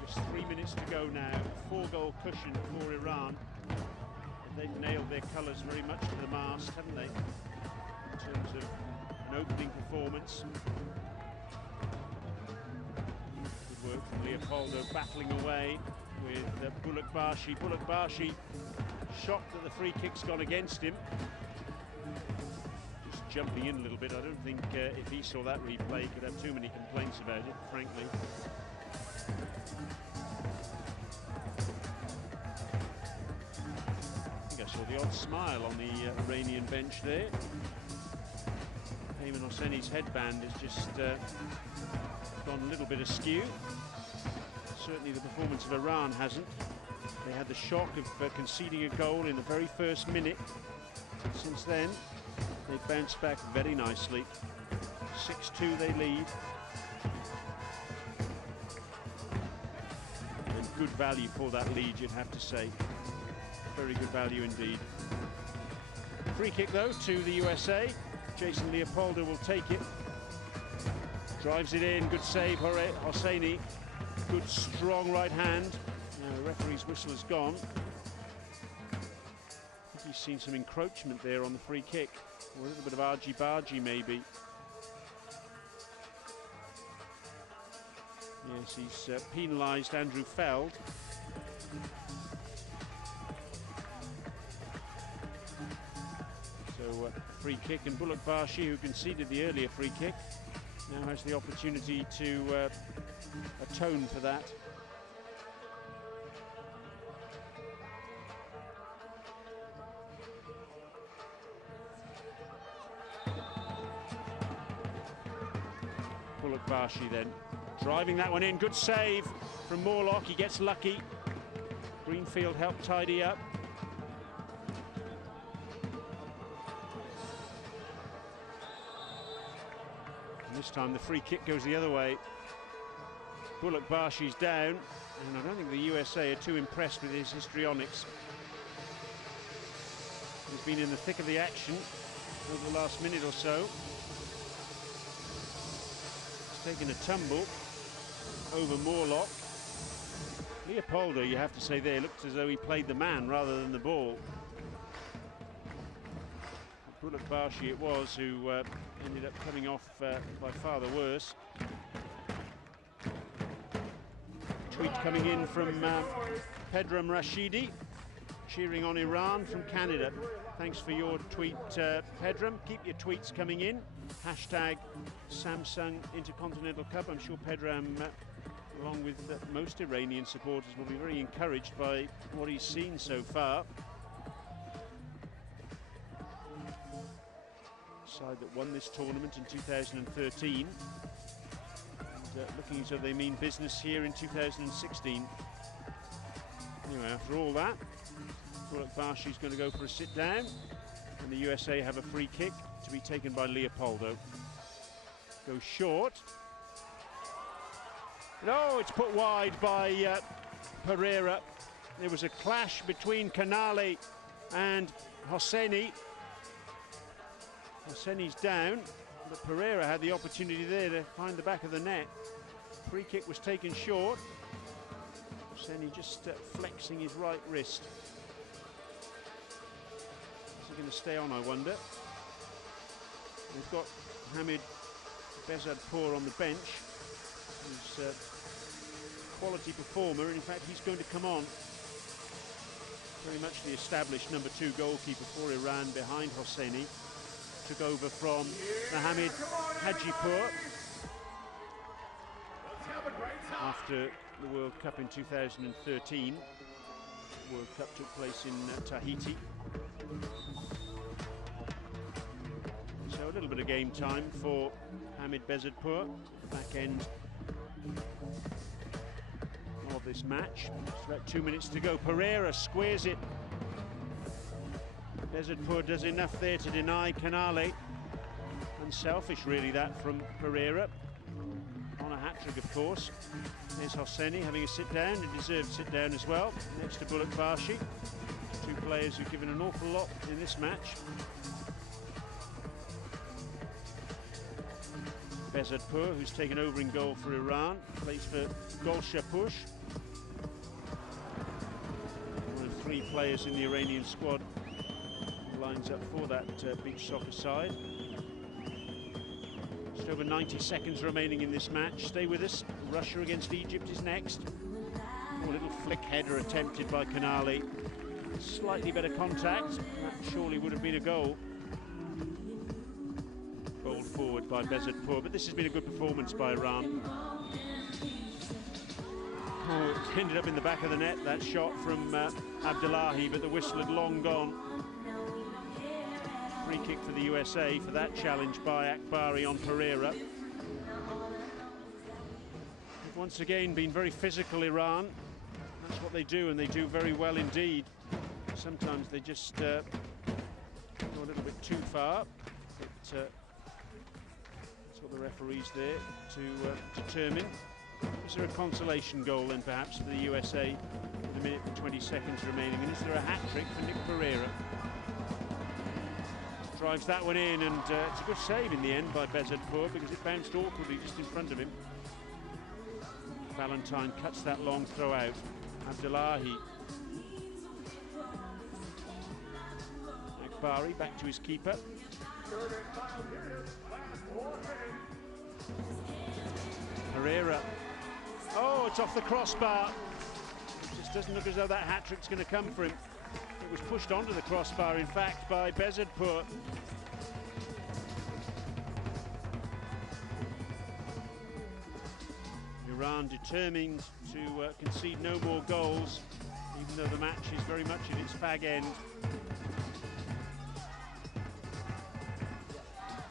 Just 3 minutes to go now. 4-goal cushion for Iran. And they've nailed their colours very much to the mast, haven't they? In terms of an opening performance. Good work from Leopoldo, battling away with Bulakbashi. Bulakbashi shocked that the free kick's gone against him. Just jumping in a little bit. I don't think if he saw that replay he could have too many complaints about it, frankly. I think I saw the odd smile on the Iranian bench there. Ayman Hosseini's headband has just gone a little bit askew. Certainly the performance of Iran hasn't. They had the shock of conceding a goal in the very first minute. Since then, they've bounced back very nicely. 6-2 they lead. And good value for that lead, you'd have to say. Very good value indeed. Free kick, though, to the USA. Jason Leopoldo will take it. Drives it in. Good save, Hosseini. Good, strong right hand. Now, the referee's whistle has gone. I think he's seen some encroachment there on the free kick. Or a little bit of argy-bargy, maybe. Yes, he's penalised Andrew Feld. So, free kick, and Bulakbashi, who conceded the earlier free kick, now has the opportunity to atone for that. Bulakbashi then driving that one in. Good save from Morlock. He gets lucky. Greenfield helped tidy up. And this time the free kick goes the other way. Bullock Barshi's down, and I don't think the USA are too impressed with his histrionics. He's been in the thick of the action over the last minute or so. He's taken a tumble over Morlock. Leopoldo, you have to say there, looked as though he played the man rather than the ball. Bullock Barshi it was who ended up coming off by far the worst. Tweet coming in from Pedram Rashidi, cheering on Iran from Canada. Thanks for your tweet, Pedram. Keep your tweets coming in. Hashtag Samsung Intercontinental Cup. I'm sure Pedram, along with most Iranian supporters, will be very encouraged by what he's seen so far. Side that won this tournament in 2013. And, looking as though they mean business here in 2016. Anyway, after all that, Bullock Barshi's going to go for a sit down, and the USA have a free kick to be taken by Leopoldo. Goes short. No, it's put wide by Pereira. There was a clash between Canale and Hosseini. Hosseini's down, but Pereira had the opportunity there to find the back of the net. Free kick was taken short. Hosseini just flexing his right wrist. Is he going to stay on, I wonder? We've got Hamid Bezadpour on the bench. He's a quality performer, and in fact he's going to come on. Very much the established number 2 goalkeeper for Iran behind Hosseini. Took over from Mohamed Hajipur after the World Cup in 2013. The World Cup took place in Tahiti. So a little bit of game time for Hamid Bezadpour, back end of this match. It's about 2 minutes to go. Pereira squares it. Bezadpour does enough there to deny Canale. Unselfish, really, that from Pereira. On a hat-trick, of course. There's Hosseini having a sit-down. He deserved sit-down as well, next to Bullock Barshi. 2 players who've given an awful lot in this match. Bezadpour, who's taken over in goal for Iran, plays for Golshapush. One of 3 players in the Iranian squad lines up for that beach soccer side. Just over 90 seconds remaining in this match. Stay with us. Russia against Egypt is next. A little flick header attempted by Canale. Slightly better contact. That surely would have been a goal. Bowled forward by Bezadpour, but this has been a good performance by Iran. Oh, it ended up in the back of the net, that shot from Abdullahi, but the whistle had long gone. Free kick for the USA for that challenge by Akbari on Pereira. They've once again been very physical, Iran. That's what they do, and they do very well indeed. Sometimes they just go a little bit too far. But, that's what the referee's there to determine. Is there a consolation goal then perhaps for the USA with a minute and 20 seconds remaining? And is there a hat-trick for Nick Pereira? Drives that one in, and it's a good save in the end by Bezadpour because it bounced awkwardly just in front of him. Valentine cuts that long throw out. Abdullahi. Akbari back to his keeper. Pereira. Oh, it's off the crossbar. It just doesn't look as though that hat-trick's going to come for him. It was pushed onto the crossbar, in fact, by Bezadpour. Iran determined to concede no more goals, even though the match is very much at its fag end.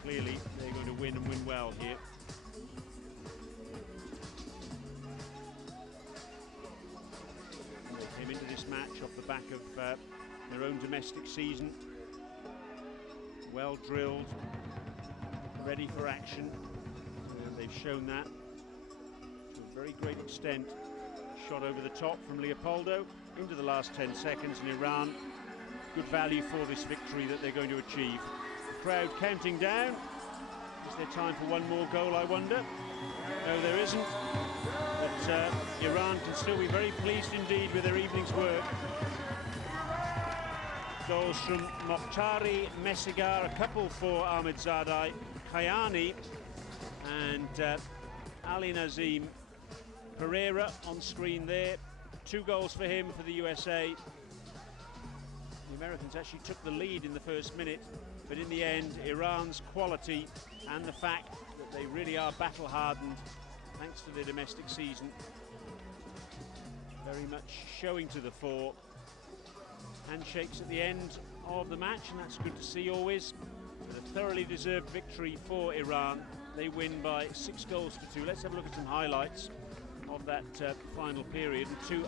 Clearly, they're going to win and win well here. They came into this match off the back of their own domestic season. Well drilled, ready for action. And they've shown that to a very great extent. Shot over the top from Leopoldo into the last 10 seconds, and Iran, good value for this victory that they're going to achieve. The crowd counting down. Is there time for one more goal, I wonder? No, there isn't. But Iran can still be very pleased indeed with their evening's work. Goals from Mokhtari, Messigar, a couple for Ahmedzadeh, Kayani, and Ali Nazim Pereira on screen there. 2 goals for him for the USA. The Americans actually took the lead in the first minute, but in the end, Iran's quality and the fact that they really are battle-hardened thanks to their domestic season, very much showing to the fore. Handshakes at the end of the match, and that's good to see always. But a thoroughly deserved victory for Iran. They win by 6 goals to 2. Let's have a look at some highlights of that final period, and 2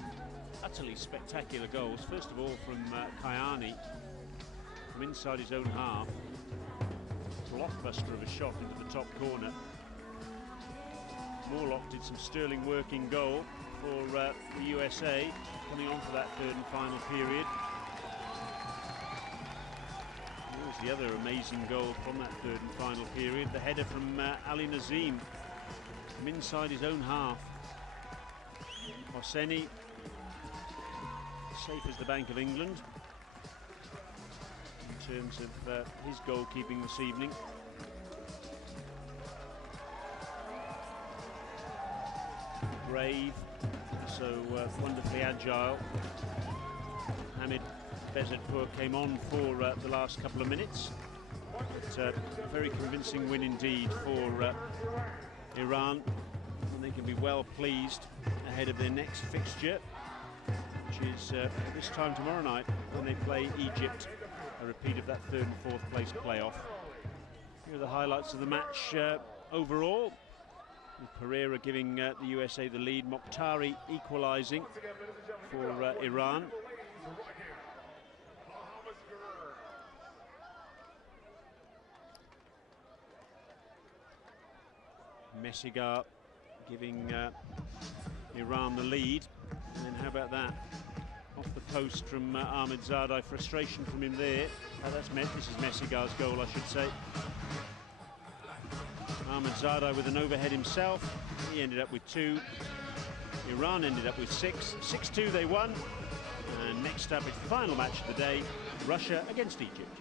utterly spectacular goals. First of all from Kayani from inside his own half. Blockbuster of a shot into the top corner. Morlock did some sterling working goal for the USA coming on for that 3rd and final period. Here's the other amazing goal from that 3rd and final period. The header from Ali Nazim from inside his own half. Hosseini, safe as the Bank of England in terms of his goalkeeping this evening. Brave, so wonderfully agile. Hamid Bezzetpour came on for the last couple of minutes. But a very convincing win indeed for Iran, and they can be well pleased ahead of their next fixture, which is this time tomorrow night when they play Egypt, a repeat of that 3rd and 4th place playoff. Here are the highlights of the match overall, with Pereira giving the USA the lead, Mokhtari equalising for Iran. Messigar giving Iran the lead, and then how about that? Off the post from Ahmedzadeh, frustration from him there. This is Messigar's goal, I should say. Ahmedzadeh with an overhead himself. He ended up with 2. Iran ended up with 6. 6-2 they won. And next up is the final match of the day, Russia against Egypt.